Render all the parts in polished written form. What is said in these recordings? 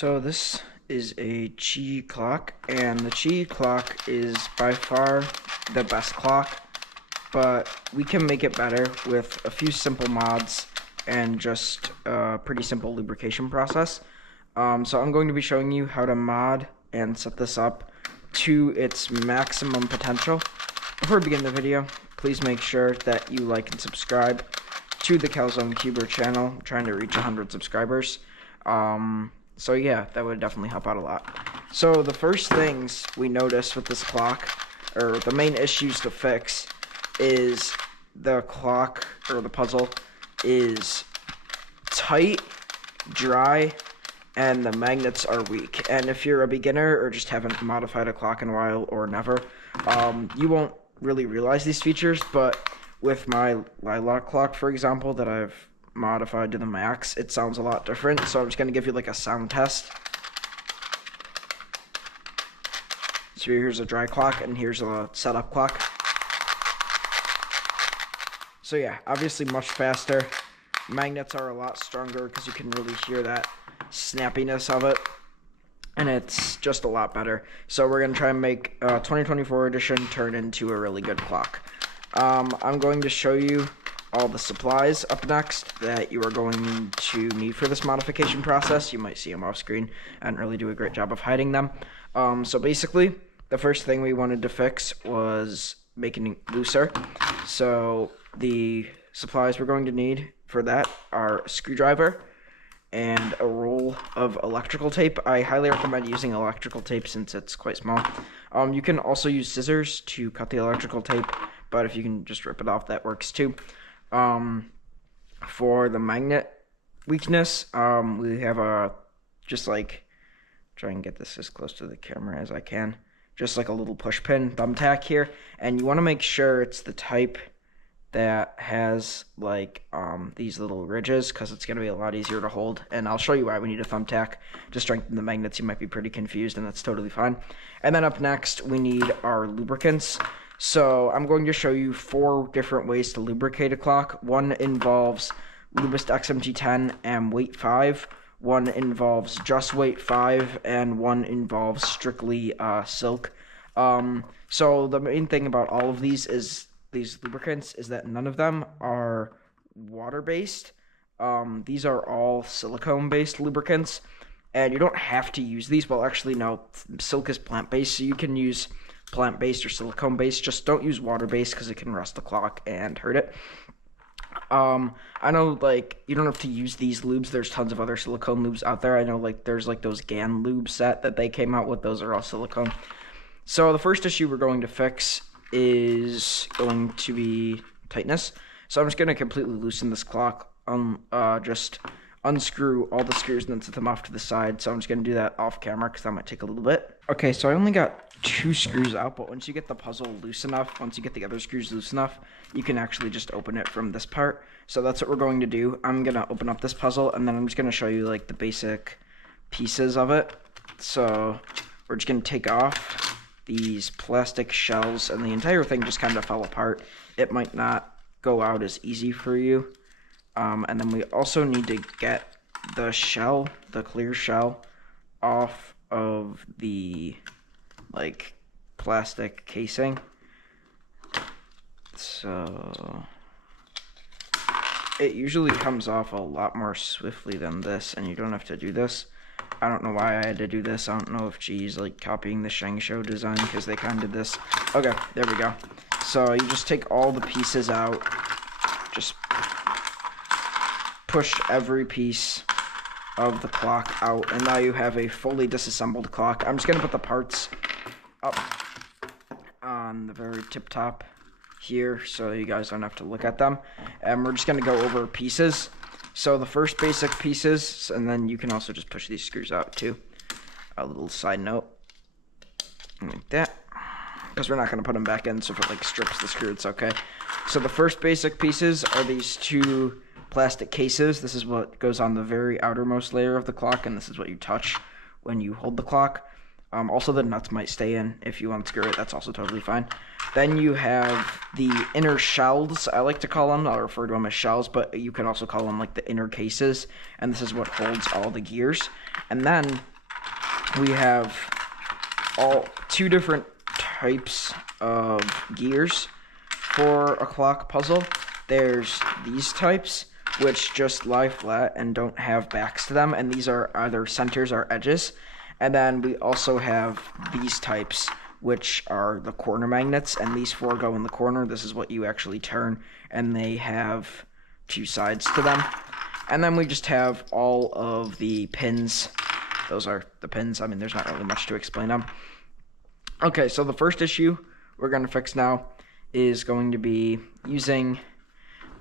So this is a Qiyi clock, and the Qiyi clock is by far the best clock, but we can make it better with a few simple mods and just a pretty simple lubrication process. So I'm going to be showing you how to mod and set this up to its maximum potential. Before we begin the video, please make sure that you like and subscribe to the Calzone Cuber channel. I'm trying to reach 100 subscribers. So yeah, that would definitely help out a lot. So the first things we notice with this clock, or the main issues to fix, is the clock, or the puzzle, is tight, dry, and the magnets are weak. And if you're a beginner or just haven't modified a clock in a while or never, you won't really realize these features, but with my Lilac clock, for example, that I've modified to the max, it sounds a lot different. So I'm just going to give you like a sound test. So here's a dry clock and here's a setup clock. So yeah, obviously much faster. Magnets are a lot stronger because you can really hear that snappiness of it, and it's just a lot better. So we're going to try and make 2024 edition turn into a really good clock. I'm going to show you all the supplies up next that you are going to need for this modification process. You might see them off screen. I didn't really do a great job of hiding them. So basically, the first thing we wanted to fix was making it looser. So the supplies we're going to need for that are a screwdriver and a roll of electrical tape. I highly recommend using electrical tape since it's quite small. You can also use scissors to cut the electrical tape, but if you can just rip it off, that works too. For the magnet weakness, we have a, just like, try and get this as close to the camera as I can, just like a little push pin thumbtack here, and you want to make sure it's the type that has like these little ridges, because it's going to be a lot easier to hold, and I'll show you why we need a thumbtack to strengthen the magnets. You might be pretty confused, and that's totally fine. And then up next we need our lubricants. So I'm going to show you 4 different ways to lubricate a clock. One involves Lubist XMG10 and weight 5. One involves just weight 5, and one involves strictly silk. So the main thing about all of these lubricants is that none of them are water-based. These are all silicone-based lubricants, and you don't have to use these. Well, actually, no, silk is plant-based, so you can use plant-based or silicone-based. Just don't use water-based because it can rust the clock and hurt it. I know, like, you don't have to use these lubes. There's tons of other silicone lubes out there. I know, like, there's like those GAN lube set that they came out with. Those are all silicone. So the first issue we're going to fix is going to be tightness. So I'm just going to completely loosen this clock, just unscrew all the screws and then set them off to the side. So I'm just going to do that off camera because that might take a little bit. Okay, so I only got 2 screws out, but once you get the puzzle loose enough, once you get the other screws loose enough, you can actually just open it from this part. So that's what we're going to do. I'm going to open up this puzzle, and then I'm just going to show you like the basic pieces of it. So we're just going to take off these plastic shells, and the entire thing just kind of fell apart. It might not go out as easy for you. And then we also need to get the shell, the clear shell, off of the like plastic casing. So it usually comes off a lot more swiftly than this, and you don't have to do this. I don't know why I had to do this. I don't know if Qiyi's like copying the Sheng Shou design, because they kind of did this. Okay, there we go. So you just take all the pieces out, just push every piece of the clock out, and now you have a fully disassembled clock. I'm just going to put the parts up on the very tip top here so you guys don't have to look at them, and we're just going to go over pieces. So the first basic pieces, and then you can also just push these screws out too. A little side note, like that, because we're not going to put them back in, so if it like strips the screw, it's okay. So the first basic pieces are these 2 plastic cases. This is what goes on the very outermost layer of the clock, and this is what you touch when you hold the clock. Also, the nuts might stay in if you unscrew it. That's also totally fine. Then you have the inner shells, I like to call them. I'll refer to them as shells, but you can also call them like the inner cases. And this is what holds all the gears. And then we have two different types of gears for a clock puzzle. There's these types, which just lie flat and don't have backs to them, and these are either centers or edges. And then we also have these types, which are the corner magnets, and these four go in the corner. This is what you actually turn, and they have two sides to them. And then we just have all of the pins. Those are the pins. I mean, there's not really much to explain them. Okay, so the first issue we're going to fix now is going to be using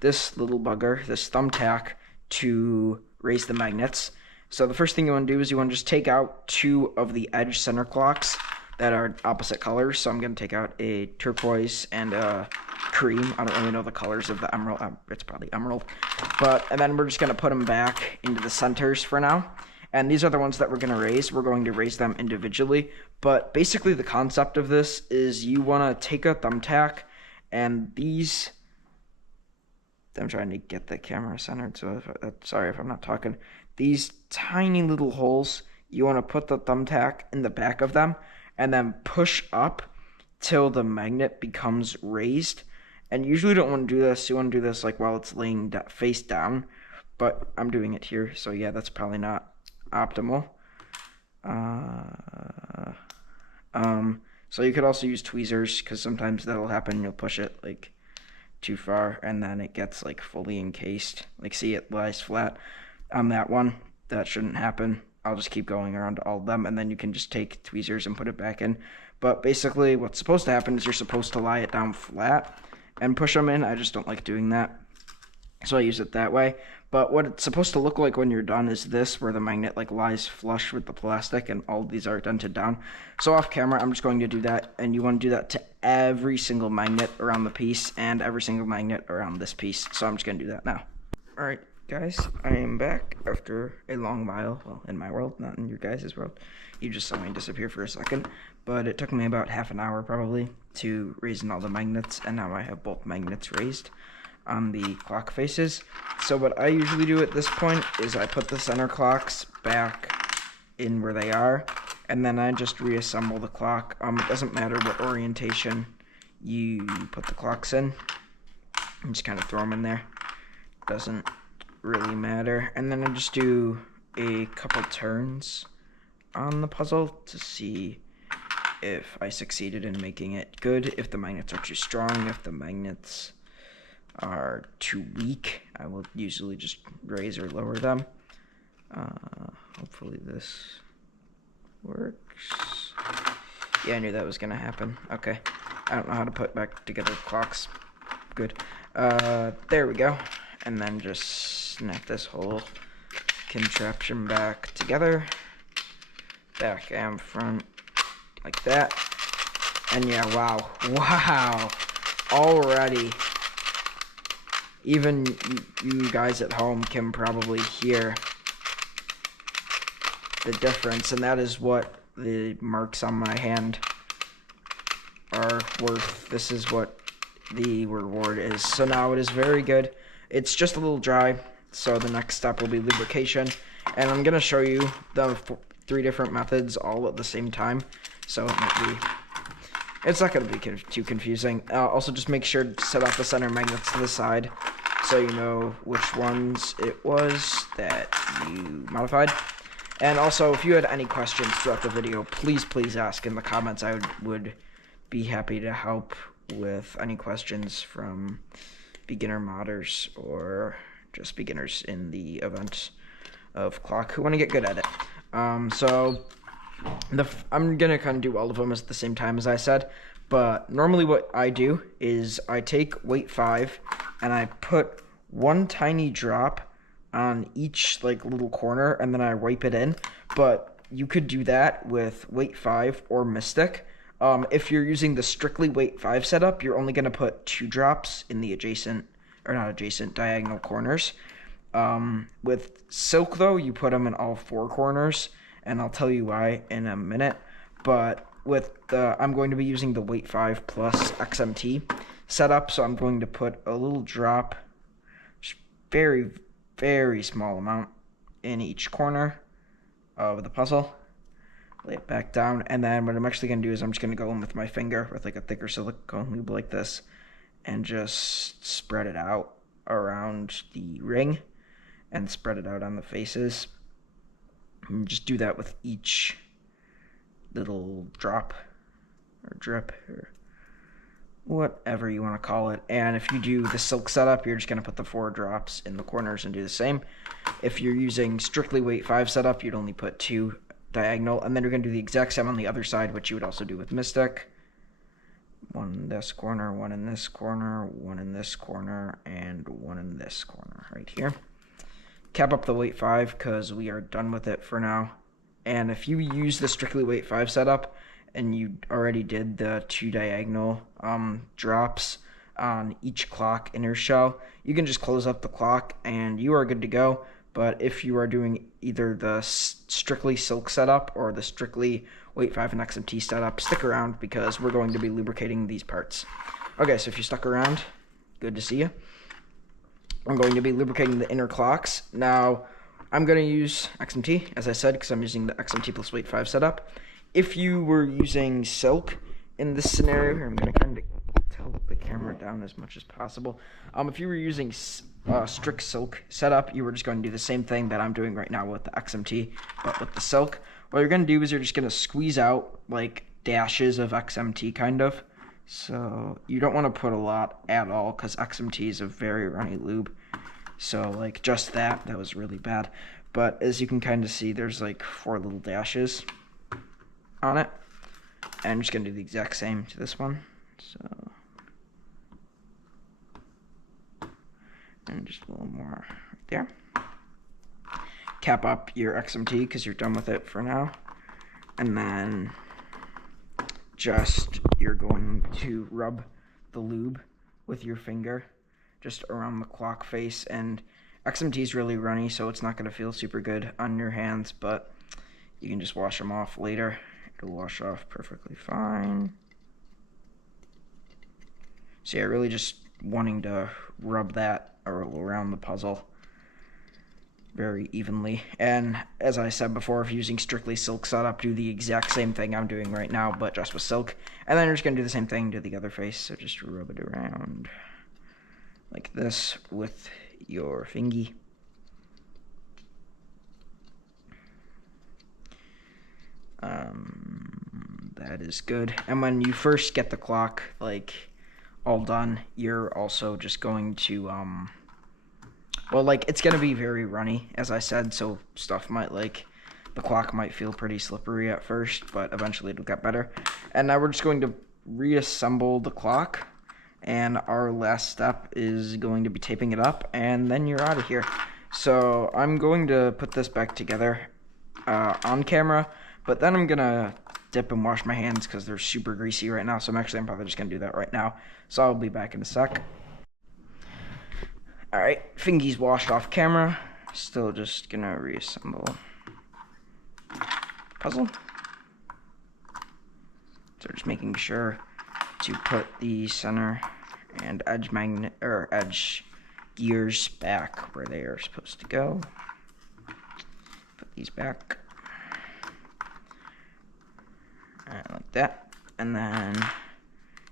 this little bugger, this thumbtack, to raise the magnets. So the first thing you want to do is you want to just take out two of the edge center clocks that are opposite colors. So I'm going to take out a turquoise and a cream. I don't really know the colors of the emerald. It's probably emerald. And then we're just going to put them back into the centers for now. And these are the ones that we're going to raise. We're going to raise them individually. But basically the concept of this is you want to take a thumbtack, and these... I'm trying to get the camera centered, so sorry if I'm not talking. These tiny little holes, you want to put the thumbtack in the back of them and then push up till the magnet becomes raised. And you usually don't want to do this. You want to do this like while it's laying face down, but I'm doing it here, so yeah, that's probably not optimal. So you could also use tweezers, because sometimes that'll happen. You'll push it like too far and then it gets like fully encased. Like, see, it lies flat on that one. That shouldn't happen. I'll just keep going around all of them, and then you can just take tweezers and put it back in. But basically what's supposed to happen is you're supposed to lie it down flat and push them in. I just don't like doing that, so I use it that way. But what it's supposed to look like when you're done is this, where the magnet like lies flush with the plastic and all of these are dented down. So off camera, I'm just going to do that, and you want to do that to every single magnet around the piece and every single magnet around this piece. So I'm just going to do that now. Alright guys, I am back after a long while. Well, in my world, not in your guys' world. You just saw me disappear for a second. But it took me about half an hour probably to raise all the magnets, and now I have both magnets raised on the clock faces. So what I usually do at this point is I put the center clocks back in where they are, and then I just reassemble the clock. It doesn't matter what orientation you put the clocks in. And just kind of throw them in there. Doesn't really matter. And then I just do a couple turns on the puzzle to see if I succeeded in making it good, if the magnets are too strong, if the magnets are too weak. I will usually just raise or lower them. Hopefully this works. Yeah, I knew that was gonna happen. Okay, I don't know how to put back together clocks. Good. There we go. And then just snap this whole contraption back together, back and front, like that. And yeah, wow, already. Even you guys at home can probably hear the difference, and that is what the marks on my hand are worth. This is what the reward is. So now it is very good. It's just a little dry, so the next step will be lubrication, and I'm gonna show you the three different methods all at the same time, so it's not gonna be too confusing. Also, just make sure to set off the center magnets to the side, so you know which ones it was that you modified. And also, if you had any questions throughout the video, please ask in the comments. I would be happy to help with any questions from beginner modders or just beginners in the event of clock who want to get good at it. So I'm gonna kind of do all of them at the same time, as I said. But normally what I do is I take weight 5 and I put one tiny drop on each like little corner, and then I wipe it in. But you could do that with weight 5 or Mystic. If you're using the strictly weight 5 setup, you're only gonna put 2 drops in the diagonal corners. With Silk though, you put them in all 4 corners, and I'll tell you why in a minute. But I'm going to be using the weight 5 plus XMT setup, so I'm going to put a little drop, just very small amount, in each corner of the puzzle, lay it back down, and then what I'm actually going to do is I'm just going to go in with my finger with like a thicker silicone lube like this and just spread it out around the ring and spread it out on the faces. And just do that with each little drop or drip or whatever you want to call it. And if you do the silk setup, you're just going to put the 4 drops in the corners and do the same. If you're using strictly weight 5 setup, you'd only put 2 diagonal, and then you're going to do the exact same on the other side, which you would also do with Mystic. 1 in this corner, 1 in this corner, 1 in this corner, and 1 in this corner right here. Cap up the weight 5 because we are done with it for now. And if you use the strictly weight 5 setup and you already did the 2 diagonal drops on each clock inner shell, you can just close up the clock and you are good to go. But if you are doing either the strictly silk setup or the strictly weight 5 and XMT setup, stick around because we're going to be lubricating these parts. Okay, so if you stuck around, good to see you. I'm going to be lubricating the inner clocks. Now, I'm going to use XMT, as I said, because I'm using the XMT plus weight 5 setup. If you were using silk in this scenario here, I'm going to kind of tilt the camera down as much as possible. If you were using strict silk setup, you were just going to do the same thing that I'm doing right now with the XMT, but with the silk. What you're going to do is you're just going to squeeze out like dashes of XMT kind of. So you don't want to put a lot at all because XMT is a very runny lube. So like just that was really bad. But as you can kind of see, there's like 4 little dashes on it. And I'm just going to do the exact same to this one. So, and just a little more right there. Cap up your XMT because you're done with it for now. And then you're going to rub the lube with your finger just around the clock face. And XMT is really runny, so it's not going to feel super good on your hands, but you can just wash them off later. It'll wash off perfectly fine. So yeah, really just wanting to rub that around the puzzle very evenly. And as I said before, if you're using strictly silk setup, do the exact same thing I'm doing right now, but just with silk. And then you're just going to do the same thing to the other face. So just rub it around like this with your fingy. That is good. And when you first get the clock like all done, you're also just going to well, like, it's going to be very runny, as I said, so stuff might, like, the clock might feel pretty slippery at first, but eventually it'll get better. And now we're just going to reassemble the clock, and our last step is going to be taping it up, and then you're out of here. So I'm going to put this back together on camera, but then I'm going to dip and wash my hands because they're super greasy right now, so I'm probably just going to do that right now. So I'll be back in a sec. Alright, fingies washed off camera. Still just gonna reassemble puzzle. So just making sure to put the center and edge magnet or edge gears back where they are supposed to go. Put these back. And like that. And then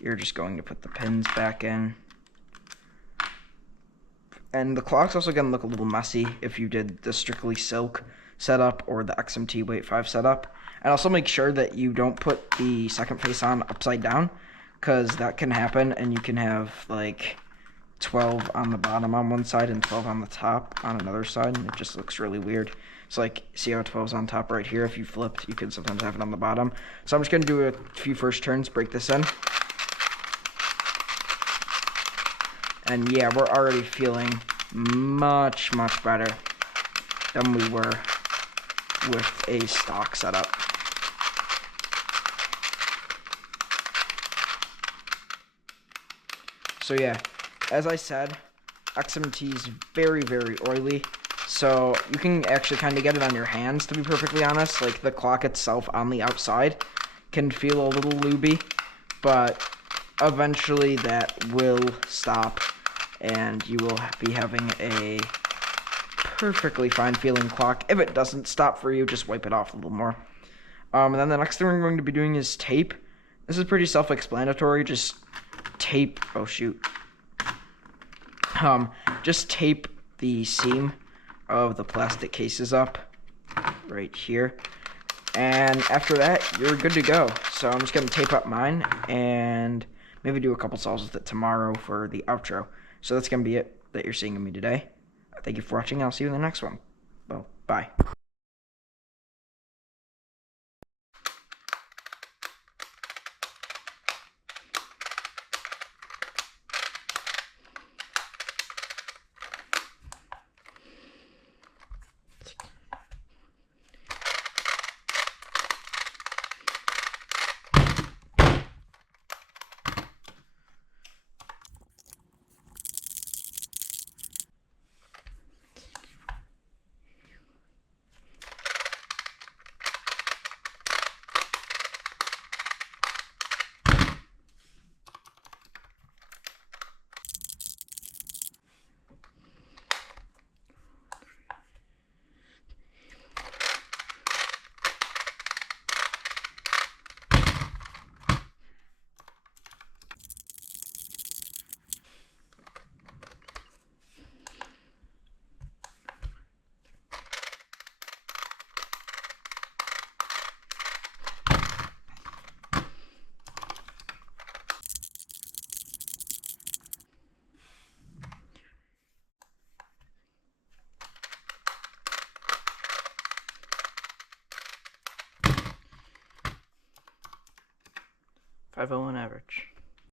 you're just going to put the pins back in. And the clock's also going to look a little messy if you did the strictly silk setup or the XMT weight 5 setup. And also make sure that you don't put the second face on upside down, because that can happen and you can have like 12 on the bottom on one side and 12 on the top on another side, and it just looks really weird. So like, see how 12's on top right here? If you flipped, you could sometimes have it on the bottom. So I'm just going to do a few first turns, break this in. And yeah, we're already feeling much, much better than we were with a stock setup. So yeah, as I said, XMT is very, very oily. So you can actually kind of get it on your hands, to be perfectly honest. Like the clock itself on the outside can feel a little lubey, but eventually that will stop and you will be having a perfectly fine feeling clock. If it doesn't stop for you, just wipe it off a little more. And then the next thing we're going to be doing is tape. This is pretty self-explanatory. Just tape. Oh shoot. Just tape the seam of the plastic cases up right here. And after that, you're good to go. So I'm just going to tape up mine and maybe do a couple solves with it tomorrow for the outro. So that's going to be it that you're seeing of me today. Thank you for watching. I'll see you in the next one. Well, bye. .501 average.